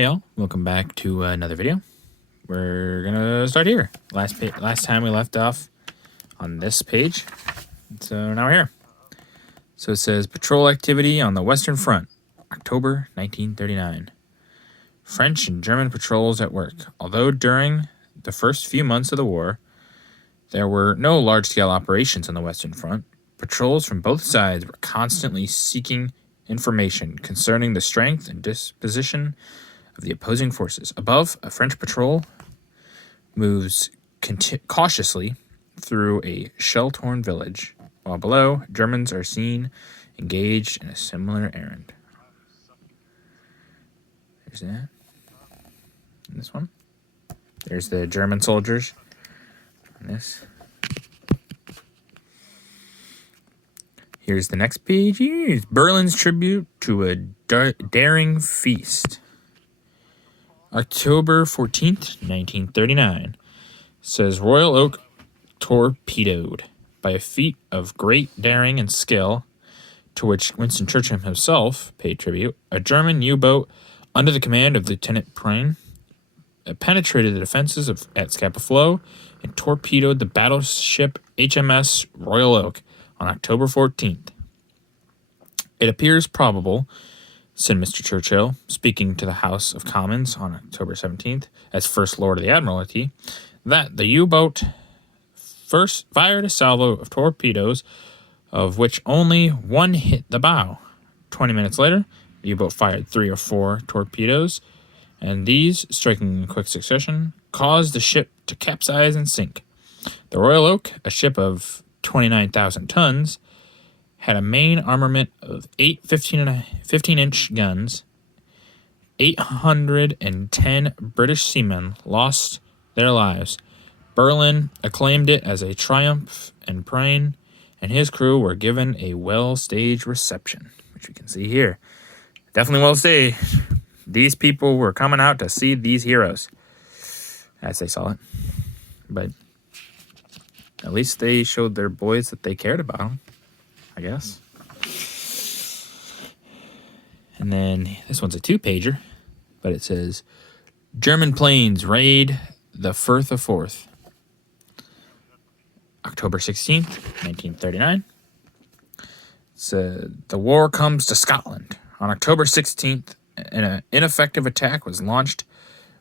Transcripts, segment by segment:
Hey y'all, welcome back to another video. We're gonna start here. Last time we left off on this page, so now we're here. So it says patrol activity on the Western Front, October 1939. French and German patrols at work. Although during the first few months of the war, there were no large-scale operations on the Western Front, patrols from both sides were constantly seeking information concerning the strength and disposition of the opposing forces. Above, a French patrol moves cautiously through a shell-torn village, while below, Germans are seen engaged in a similar errand. There's that. And this one. There's the German soldiers. And this. Here's the next page. Here's Berlin's tribute to a daring feast. October 14th, 1939, says Royal Oak torpedoed. By a feat of great daring and skill, to which Winston Churchill himself paid tribute, a German U-boat under the command of Lieutenant Prine penetrated the defenses at Scapa Flow and torpedoed the battleship HMS Royal Oak on October 14th. It appears probable, said Mr. Churchill, speaking to the House of Commons on October 17th, as First Lord of the Admiralty, that the U-boat first fired a salvo of torpedoes, of which only one hit the bow. 20 minutes later, the U-boat fired 3 or 4 torpedoes, and these, striking in quick succession, caused the ship to capsize and sink. The Royal Oak, a ship of 29,000 tons, had a main armament of 8 15-inch guns. 810 British seamen lost their lives. Berlin acclaimed it as a triumph, and Prine and his crew were given a well-staged reception, which you can see here. Definitely well-staged. These people were coming out to see these heroes, as they saw it. But at least they showed their boys that they cared about them, I guess. And then this one's a 2-pager, but it says, German planes raid the Firth of Forth. October 16th, 1939. The war comes to Scotland. On October 16th, an ineffective attack was launched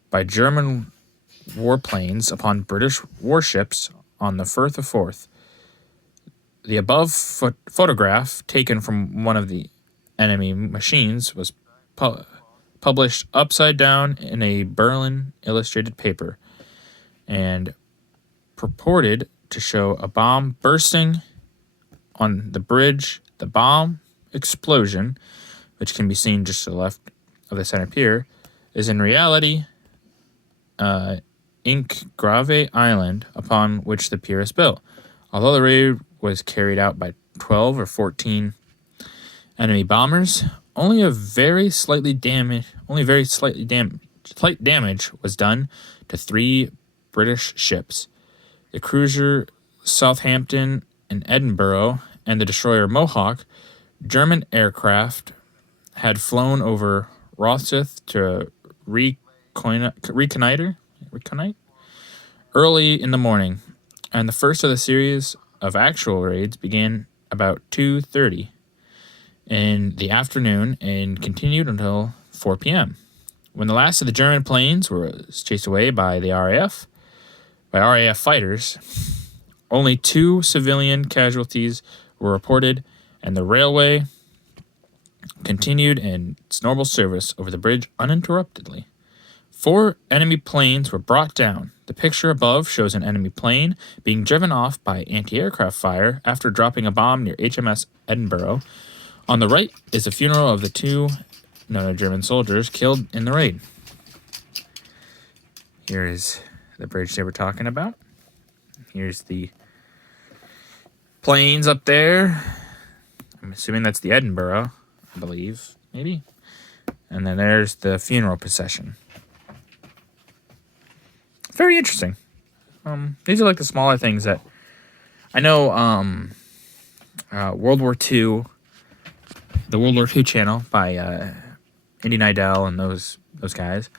by German warplanes upon British warships on the Firth of Forth. The above photograph, taken from one of the enemy machines, was published upside down in a Berlin illustrated paper and purported to show a bomb bursting on the bridge. The bomb explosion, which can be seen just to the left of the center pier, is in reality Ink Grave Island, upon which the pier is built. Although the raid was carried out by 12 or 14 enemy bombers, only very slight damage was done to 3 British ships. The cruiser Southampton and Edinburgh and the destroyer Mohawk. German aircraft had flown over Rosyth to reconnoiter early in the morning, and the first of the series of actual raids began about 2:30 in the afternoon and continued until 4 p.m. When the last of the German planes was chased away by the RAF fighters, only 2 civilian casualties were reported, and the railway continued in its normal service over the bridge uninterruptedly. 4 enemy planes were brought down. The picture above shows an enemy plane being driven off by anti-aircraft fire after dropping a bomb near HMS Edinburgh. On the right is the funeral of the 2 German soldiers killed in the raid. Here is the bridge they were talking about. Here's the planes up there. I'm assuming that's the Edinburgh, I believe, maybe. And then there's the funeral procession. Very interesting. These are like the smaller things that I know. World War II, the World War II channel by Indy Nidell and those guys.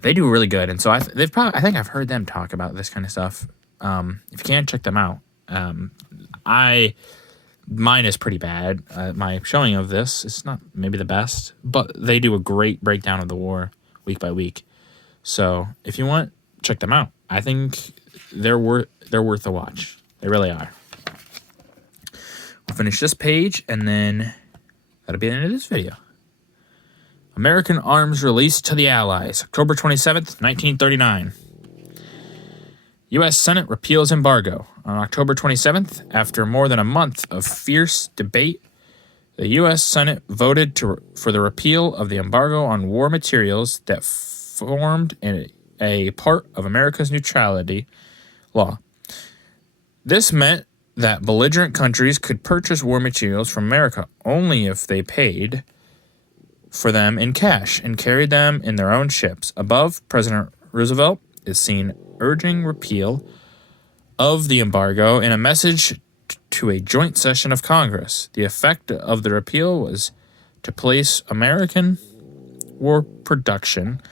They do really good, and so I think I've heard them talk about this kind of stuff. If you can, check them out. Mine is pretty bad. My showing of this is not maybe the best, but they do a great breakdown of the war week by week. So if you want, check them out. I think they're worth a watch. They really are. We'll finish this page, and then that'll be the end of this video. American arms released to the Allies, October 27th, 1939. U.S. Senate repeals embargo. On October 27th, after more than a month of fierce debate, the U.S. Senate voted for the repeal of the embargo on war materials that formed a part of America's neutrality law. This meant that belligerent countries could purchase war materials from America only if they paid for them in cash and carried them in their own ships. Above, President Roosevelt is seen urging repeal of the embargo in a message to a joint session of Congress. The effect of the repeal was to place American war production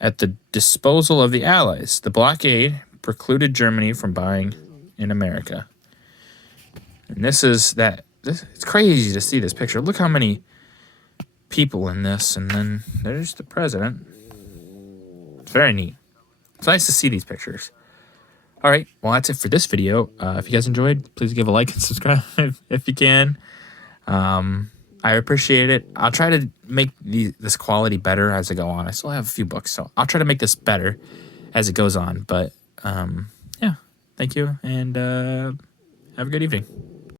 at the disposal of the Allies. The blockade precluded Germany from buying in America. And it's crazy to see this picture. Look how many people in this, and then there's the president. It's very neat. It's nice to see these pictures. All right, well, that's it for this video. If you guys enjoyed, please give a like and subscribe if you can. I appreciate it. I'll try to make this quality better as I go on. I still have a few books, so I'll try to make this better as it goes on. But, yeah, thank you, and have a good evening.